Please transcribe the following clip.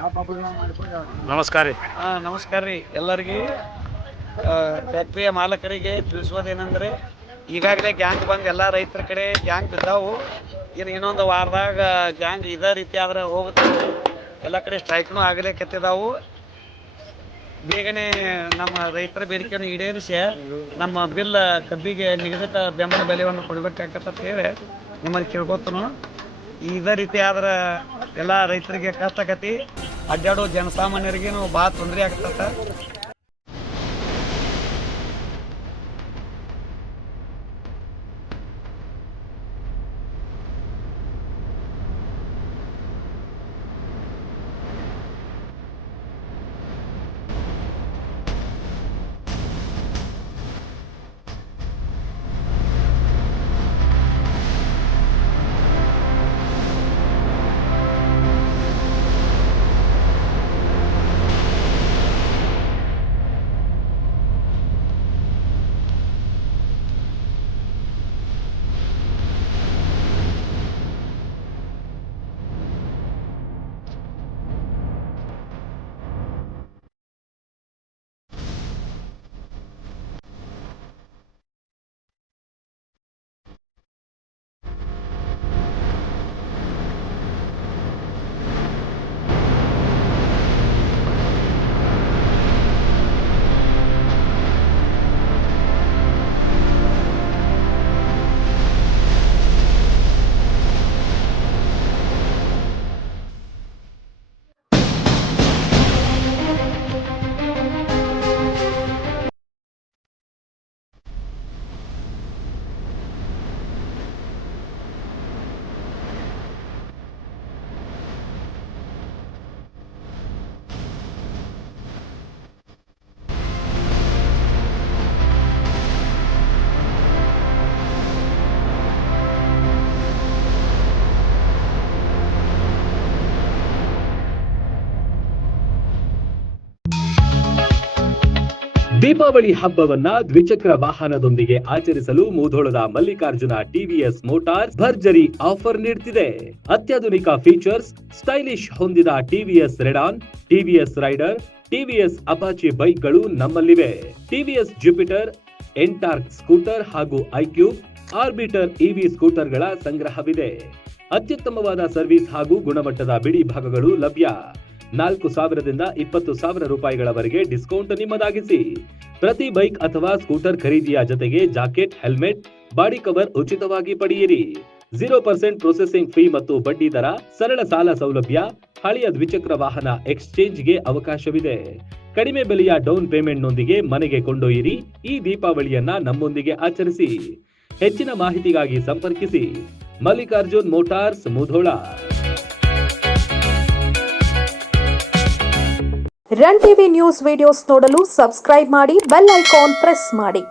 ನಮಸ್ಕಾರ ರೀ. ನಮಸ್ಕಾರ ರೀ ಎಲ್ಲರಿಗೆ. ಫ್ಯಾಕ್ಟ್ರಿಯ ಮಾಲಕರಿಗೆ ತಿಳಿಸೋದೇನೆಂದರೆ, ಈಗಾಗಲೇ ಗ್ಯಾಂಗ್ ಬಂದು ಎಲ್ಲ ರೈತರ ಕಡೆ ಗ್ಯಾಂಗ್ ಬಿದ್ದಾವು. ಇನ್ನೊಂದು ವಾರದಾಗ ಗ್ಯಾಂಗ್ ಇದೇ ರೀತಿ ಆದ್ರೆ ಹೋಗುತ್ತೆ. ಎಲ್ಲ ಕಡೆ ಸ್ಟ್ರೈಕ್ನು ಆಗಲೇ ಕತ್ತಿದಾವು. ಬೇಗನೆ ನಮ್ಮ ರೈತರ ಬೇಡಿಕೆಯನ್ನು ಈಡೇರಿಸಿ ನಮ್ಮ ಬಿಲ್ ಕಬ್ಬಿಗೆ ನಿಗದಿತ ಬೆಂಬಲ ಬೆಲೆಯನ್ನು ಕೊಡಬೇಕಾಗತ್ತ ಹೇಳಿ ನಿಮ್ಮಲ್ಲಿ ಕೇಳ್ಕೊತನು. ಇದೇ ರೀತಿ ಆದ್ರೆ ಎಲ್ಲ ರೈತರಿಗೆ ಕಷ್ಟ ಆಕತಿ, ಅಡ್ಡಾಡೋ ಜನಸಾಮಾನ್ಯರಿಗೇನು ಭಾಳ ತೊಂದರೆ ಆಗ್ತದೆ. ದೀಪಾವಳಿ ಹಬ್ಬವನ್ನ ದ್ವಿಚಕ್ರ ವಾಹನದೊಂದಿಗೆ ಆಚರಿಸಲು ಮುಧೋಳದ ಮಲ್ಲಿಕಾರ್ಜುನ ಟಿವಿಎಸ್ ಮೋಟಾರ್ಸ್ ಭರ್ಜರಿ ಆಫರ್ ನೀಡುತ್ತಿದೆ. ಅತ್ಯಾಧುನಿಕ ಫೀಚರ್ಸ್, ಸ್ಟೈಲಿಶ್ ಹೊಂದಿದ TVS Radeon, TVS Raider, TVS Apache ಬೈಕ್ಗಳು ನಮ್ಮಲ್ಲಿವೆ. ಟಿವಿಎಸ್ ಜುಪಿಟರ್, ಎಂಟಾರ್ಕ್ ಸ್ಕೂಟರ್ ಹಾಗೂ ಐಕ್ಯೂಬ್, ಆರ್ಬಿಟರ್ ಇವಿ ಸ್ಕೂಟರ್ಗಳ ಸಂಗ್ರಹವಿದೆ. ಅತ್ಯುತ್ತಮವಾದ ಸರ್ವಿಸ್ ಹಾಗೂ ಗುಣಮಟ್ಟದ ಬಿಡಿ ಭಾಗಗಳು ಲಭ್ಯ. 4,000ದಿಂದ 20,000 ರೂಪಾಯಿಗಳವರೆಗೆ ಡಿಸ್ಕೌಂಟ್ ನಿಮ್ಮದಾಗಿಸಿ. ಪ್ರತಿ ಬೈಕ್ ಅಥವಾ ಸ್ಕೂಟರ್ ಖರೀದಿಯ ಜೊತೆಗೆ ಜಾಕೆಟ್, ಹೆಲ್ಮೆಟ್, ಬಾಡಿ ಕವರ್ ಉಚಿತವಾಗಿ ಪಡೆಯಿರಿ. 0% ಪ್ರೊಸೆಸಿಂಗ್ ಫೀ ಮತ್ತು ಬಡ್ಡಿ ದರ, ಸರಳ ಸಾಲ ಸೌಲಭ್ಯ, ಹಳೆಯ ದ್ವಿಚಕ್ರ ವಾಹನ ಎಕ್ಸ್ಚೇಂಜ್ಗೆ ಅವಕಾಶವಿದೆ. ಕಡಿಮೆ ಬೆಲೆಯ ಡೌನ್ ಪೇಮೆಂಟ್ನೊಂದಿಗೆ ಮನೆಗೆ ಕೊಂಡೊಯ್ಯಿರಿ. ಈ ದೀಪಾವಳಿಯನ್ನ ನಮ್ಮೊಂದಿಗೆ ಆಚರಿಸಿ. ಹೆಚ್ಚಿನ ಮಾಹಿತಿಗಾಗಿ ಸಂಪರ್ಕಿಸಿ Mallikarjun motors, Mudhol. Run TV news videos ನೋಡಲು ಸಬ್ಸ್ಕ್ರೈಬ್ ಮಾಡಿ, ಬೆಲ್ ಐಕಾನ್ ಪ್ರೆಸ್ ಮಾಡಿ.